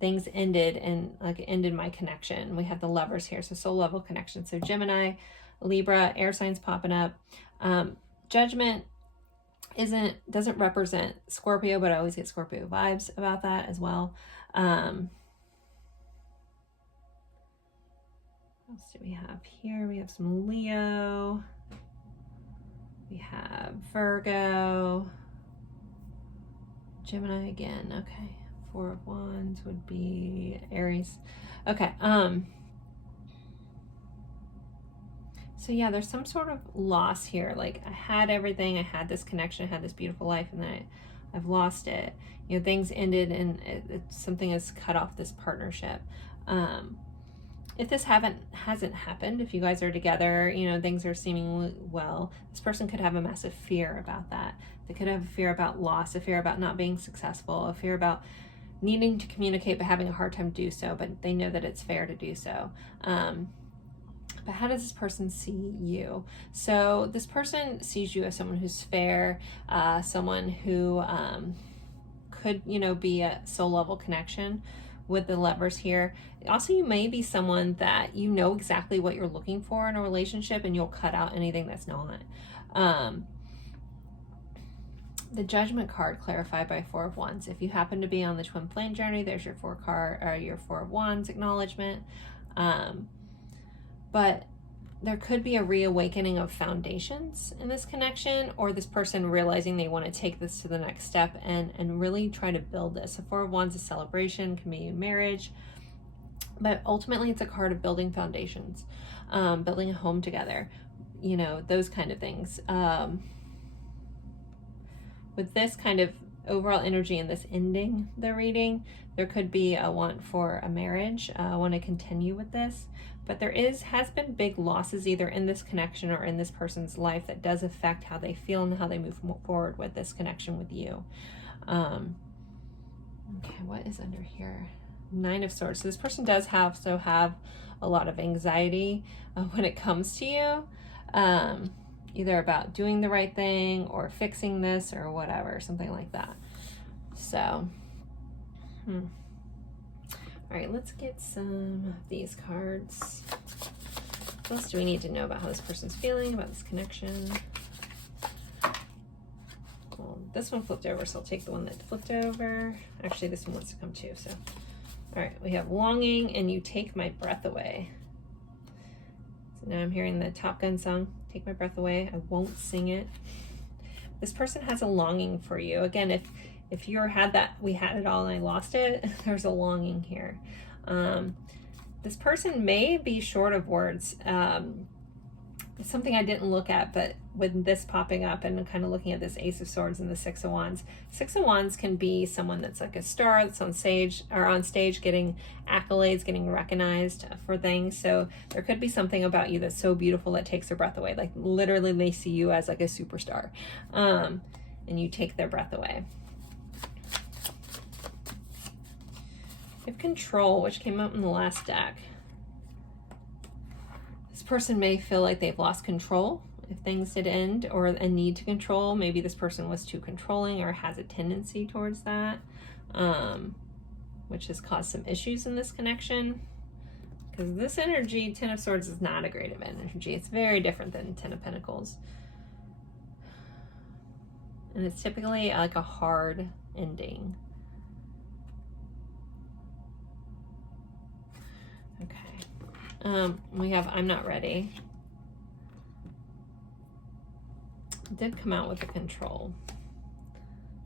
Things ended and like ended my connection. We have the Lovers here, so soul level connection. So Gemini, Libra, air signs popping up. Judgment doesn't represent Scorpio, but I always get Scorpio vibes about that as well. What else do we have here? We have some Leo. We have Virgo. Gemini again. Okay. 4 of Wands would be Aries. Okay. So yeah, there's some sort of loss here. Like I had everything, I had this connection, I had this beautiful life, and then I've lost it. You know, things ended and something has cut off this partnership. If this hasn't happened, if you guys are together, you know, things are seeming well, this person could have a massive fear about that. They could have a fear about loss, a fear about not being successful, a fear about needing to communicate but having a hard time to do so, but they know that it's fair to do so. But how does this person see you? So this person sees you as someone who's fair, someone who could, you know, be a soul level connection with the Lovers here. Also, you may be someone that you know exactly what you're looking for in a relationship and you'll cut out anything that's not. The Judgment card clarified by Four of Wands. If you happen to be on the twin flame journey, there's your Four of Wands acknowledgement. But there could be a reawakening of foundations in this connection, or this person realizing they want to take this to the next step and really try to build this. The Four of Wands is celebration, can be marriage, but ultimately it's a card of building foundations, building a home together, you know, those kind of things. With this kind of overall energy and this ending the reading, there could be a want for a marriage, want to continue with this, but there has been big losses either in this connection or in this person's life that does affect how they feel and how they move forward with this connection with you. Okay, what is under here? Nine of Swords. So this person does have a lot of anxiety when it comes to you. Either about doing the right thing or fixing this or whatever, something like that. So, all right, let's get some of these cards. What else do we need to know about how this person's feeling, about this connection? Well, this one flipped over, so I'll take the one that flipped over. Actually, this one wants to come too, so. All right, we have longing and you take my breath away. So now I'm hearing the Top Gun song, Take My Breath Away. I won't sing it. This person has a longing for you. Again, if you had that, we had it all and I lost it, there's a longing here. This person may be short of words. It's something I didn't look at, but with this popping up and kind of looking at this Ace of Swords and the Six of Wands. Six of Wands can be someone that's like a star that's on stage getting accolades, getting recognized for things. So there could be something about you that's so beautiful that takes their breath away. Like literally they see you as like a superstar, and you take their breath away. You have Control, which came up in the last deck. This person may feel like they've lost control if things did end, or a need to control. Maybe this person was too controlling or has a tendency towards that, which has caused some issues in this connection. Because this energy, Ten of Swords, is not a great of energy. It's very different than Ten of Pentacles. And it's typically like a hard ending. Okay. We have I'm not ready. It did come out with the Control.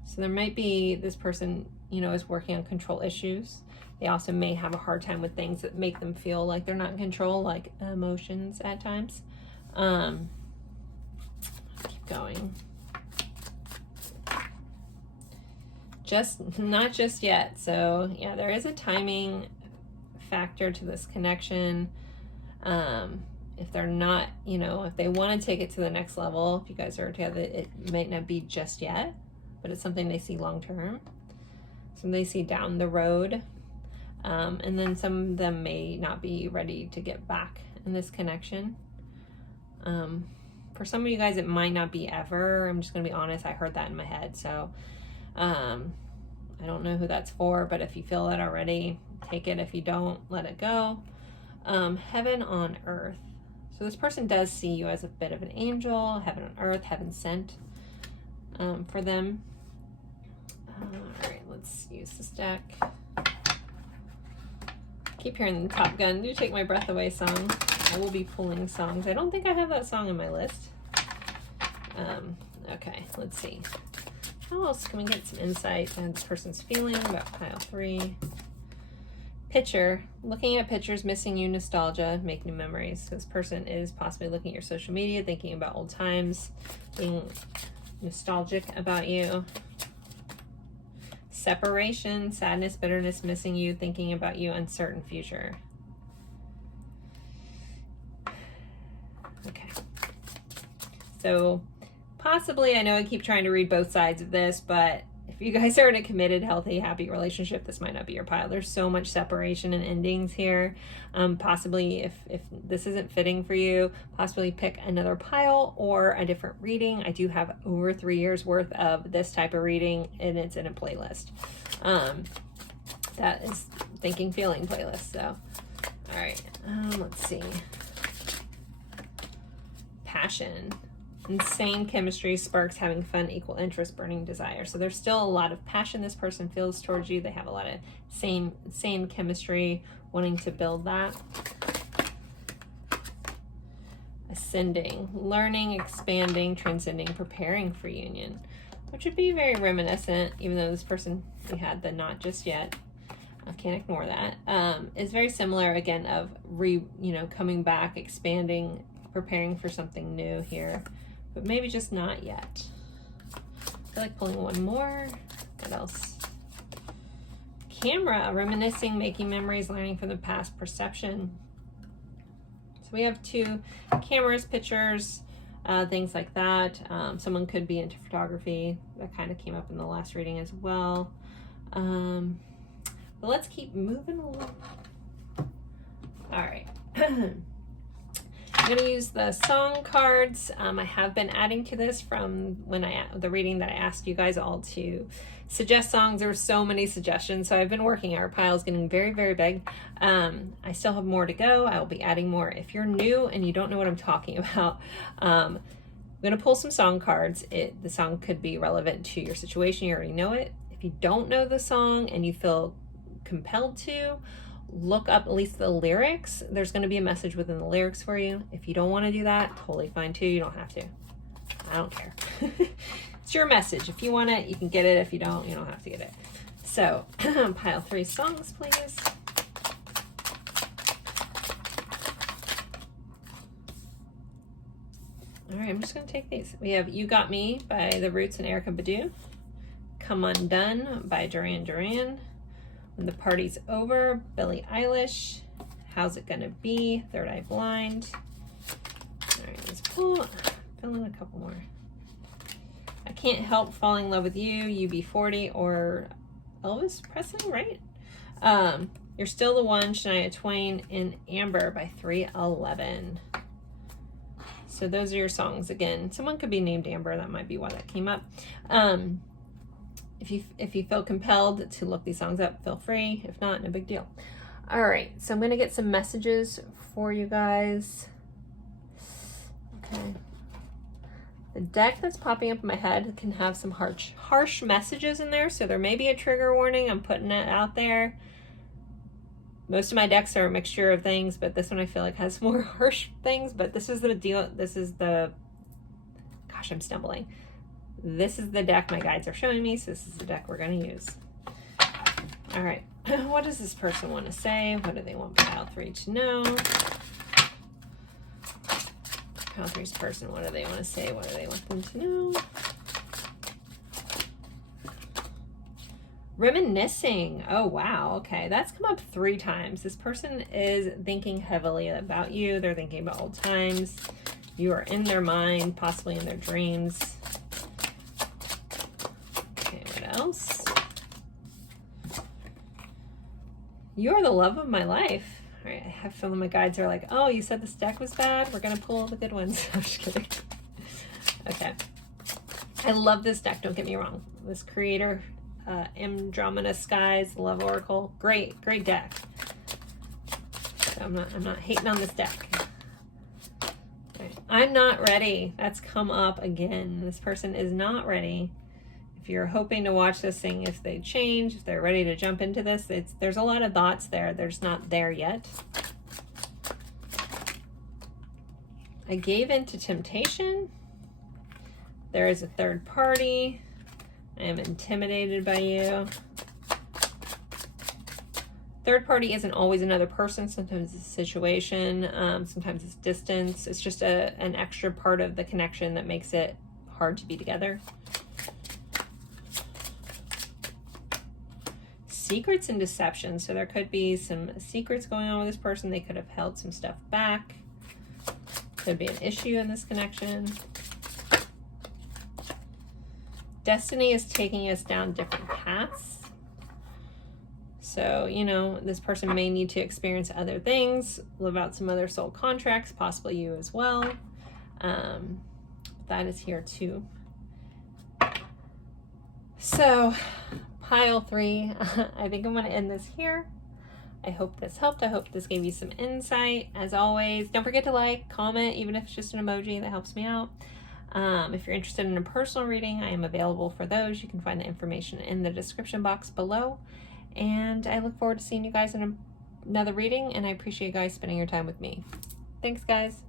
So there might be this person, you know, is working on control issues. They also may have a hard time with things that make them feel like they're not in control, like emotions at times. Keep going. Not just yet. So yeah, there is a timing factor to this connection. If they're not, you know, if they want to take it to the next level, if you guys are together, it might not be just yet, but it's something they see long term. Some they see down the road. And then some of them may not be ready to get back in this connection. For some of you guys, it might not be ever. I'm just going to be honest. I heard that in my head. So I don't know who that's for, but if you feel it already, take it. If you don't, let it go. Heaven on earth. So this person does see you as a bit of an angel, heaven on earth, heaven sent for them. All right, let's use this deck. Keep hearing the Top Gun, Do Take My Breath Away song. I will be pulling songs. I don't think I have that song on my list. Okay, let's see. How else can we get some insight on this person's feeling about pile 3? Picture, looking at pictures, missing you, nostalgia, make new memories. So this person is possibly looking at your social media, thinking about old times, being nostalgic about you. Separation, sadness, bitterness, missing you, thinking about you, uncertain future. Okay. So possibly, I know I keep trying to read both sides of this, but if you guys are in a committed, healthy, happy relationship, this might not be your pile. There's so much separation and endings here. Possibly if this isn't fitting for you, possibly pick another pile or a different reading. I do have over 3 years worth of this type of reading, and it's in a playlist. That is Thinking Feeling playlist. So, all right, let's see. Passion. Insane chemistry, sparks, having fun, equal interest, burning desire. So there's still a lot of passion this person feels towards you. They have a lot of same chemistry, wanting to build that. Ascending, learning, expanding, transcending, preparing for union, which would be very reminiscent, even though this person, we had the not just yet, I can't ignore that, is very similar, again, of coming back, expanding, preparing for something new here, but maybe just not yet. I feel like pulling one more. What else? Camera, reminiscing, making memories, learning from the past, perception. So we have 2 cameras, pictures, things like that. Someone could be into photography. That kind of came up in the last reading as well. But let's keep moving along. All right. I'm going to use the song cards. I have been adding to this from the reading that I asked you guys all to suggest songs. There were so many suggestions, so I've been working. Our pile is getting very, very big. I still have more to go. I will be adding more. If you're new and you don't know what I'm talking about, I'm going to pull some song cards. The song could be relevant to your situation. You already know it. If you don't know the song and you feel compelled to, look up at least the lyrics. There's going to be a message within the lyrics for you. If you don't want to do that, totally fine too. You don't have to. I don't care. It's your message. If you want it, you can get it. If you don't, you don't have to get it. So, pile 3 songs, please. All right, I'm just going to take these. We have You Got Me by The Roots and Erykah Badu. Come Undone by Duran Duran. When the Party's Over, Billie Eilish. How's It Gonna Be, Third Eye Blind. All right, let's fill in a couple more. I Can't Help Falling in Love with You, UB40, or Elvis Presley, right? You're Still the One, Shania Twain, in Amber by 311. So those are your songs. Again, someone could be named Amber. That might be why that came up. If you feel compelled to look these songs up, feel free. If not, no big deal. All right, so I'm going to get some messages for you guys. Okay. The deck that's popping up in my head can have some harsh messages in there, so there may be a trigger warning. I'm putting it out there. Most of my decks are a mixture of things, but this one I feel like has more harsh things, but this is the deal. Gosh, I'm stumbling. This is the deck my guides are showing me, so this is the deck we're going to use. All right, what does this person want to say? What do they want pile 3 to know? Pile 3's person, what do they want to say? What do they want them to know? Reminiscing. Oh, wow. Okay, that's come up 3 times. This person is thinking heavily about you. They're thinking about old times. You are in their mind, possibly in their dreams. Else. You're the love of my life. All right, I have a feeling my guides are like, oh, you said this deck was bad? We're going to pull all the good ones. I'm just kidding. Okay. I love this deck, don't get me wrong. This creator, Andromeda Skies, Love Oracle. Great deck. So I'm not hating on this deck. Right. I'm not ready. That's come up again. This person is not ready. If you're hoping to watch this thing, if they change, if they're ready to jump into this, there's a lot of thoughts there. There's not there yet. I gave in to temptation. There is a third party. I am intimidated by you. Third party isn't always another person. Sometimes it's a situation. Sometimes it's distance. It's just an extra part of the connection that makes it hard to be together. Secrets and deception. So there could be some secrets going on with this person. They could have held some stuff back. Could be an issue in this connection. Destiny is taking us down different paths. So, this person may need to experience other things, live out some other soul contracts, possibly you as well. That is here too. So, pile 3, I think I'm going to end this here. I hope this helped. I hope this gave you some insight. As always, don't forget to like, comment, even if it's just an emoji, that helps me out. If you're interested in a personal reading, I am available for those. You can find the information in the description box below. And I look forward to seeing you guys in another reading, and I appreciate you guys spending your time with me. Thanks, guys.